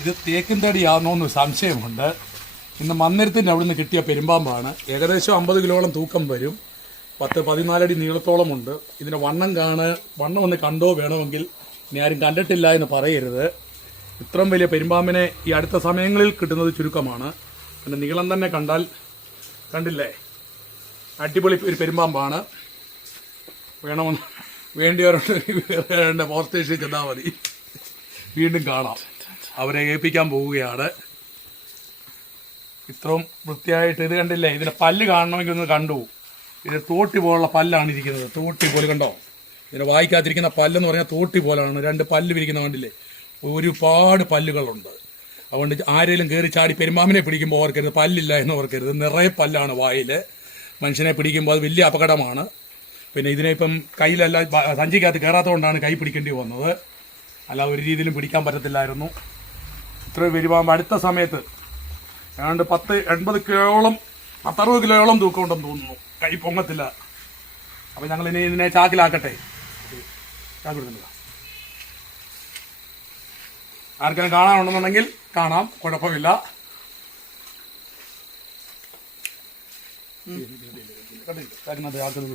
ഇത് തേക്കിൻ തടിയാണെന്നൊന്ന് സംശയമുണ്ട്. ഇന്ന് മന്ദിരത്തിൻ്റെ അവിടെ നിന്ന് കിട്ടിയ പെരുമ്പാമ്പാണ്. ഏകദേശം 50 കിലോളം തൂക്കം വരും. 10-14 അടി നീളത്തോളമുണ്ട്. ഇതിൻ്റെ വണ്ണം ഒന്ന് കണ്ടോ വേണമെങ്കിൽ ഇനി ആരും കണ്ടിട്ടില്ല എന്ന് പറയരുത്. ഇത്രയും വലിയ പെരുമ്പാമ്പിനെ ഈ അടുത്ത സമയങ്ങളിൽ കിട്ടുന്നത് ചുരുക്കമാണ്. അതിൻ്റെ നീളം തന്നെ കണ്ടില്ലേ, അടിപൊളി ഒരു പെരുമ്പാമ്പാണ്. വേണ്ടിയവരുടെ ഫോറസ്റ്റ് സ്റ്റേഷനിൽ ചെന്നാൽ മതി. വീണ്ടും കാണാം. അവരെ ഏൽപ്പിക്കാൻ പോവുകയാണ്. ഇത്രയും വൃത്തിയായിട്ട് ഇത് കണ്ടില്ലേ, ഇതിന്റെ പല്ല് കാണണമെങ്കിൽ ഒന്ന് കണ്ടു. ഇത് തോട്ടി പോലുള്ള പല്ലാണ് ഇരിക്കുന്നത്. തോട്ടി പോലെ കണ്ടോ, ഇതിന്റെ വായിക്കാതിരിക്കുന്ന പല്ലെന്ന് പറഞ്ഞാൽ തോട്ടി പോലാണ്. 2 പല്ല് വിരിക്കുന്ന കണ്ടില്ലേ, ഒരുപാട് പല്ലുകളുണ്ട്. അതുകൊണ്ട് ആരെങ്കിലും കയറി ചാടി പെരുമ്പാമ്പിനെ പിടിക്കുമ്പോൾ ഓർക്കരുത് പല്ലില്ല എന്ന് ഓർക്കരുത്. നിറയെ പല്ലാണ് വായിൽ. മനുഷ്യനെ പിടിക്കുമ്പോൾ അത് വലിയ അപകടമാണ്. പിന്നെ ഇതിനെ ഇപ്പം കയ്യിലല്ല, സഞ്ചിക്കകത്ത് കയറാത്തതുകൊണ്ടാണ് കൈ പിടിക്കേണ്ടി വന്നത്. അല്ലാതെ ഒരു രീതിയിലും പിടിക്കാൻ പറ്റത്തില്ലായിരുന്നു. ഇത്രയും പെരുമ്പാമ്പ് അടുത്ത സമയത്ത് ഏതാണ്ട് 80 കിലോയോളം 60 കിലോയോളം തൂക്കം ഉണ്ടെന്ന് തോന്നുന്നു. കൈ പൊങ്ങത്തില്ല. അപ്പം ഞങ്ങൾ ഇനി ഇതിനെ ചാക്കിലാക്കട്ടെ. ആർക്കെങ്കിലും കാണാനുണ്ടെന്നുണ്ടെങ്കിൽ കാണാം, കുഴപ്പമില്ല.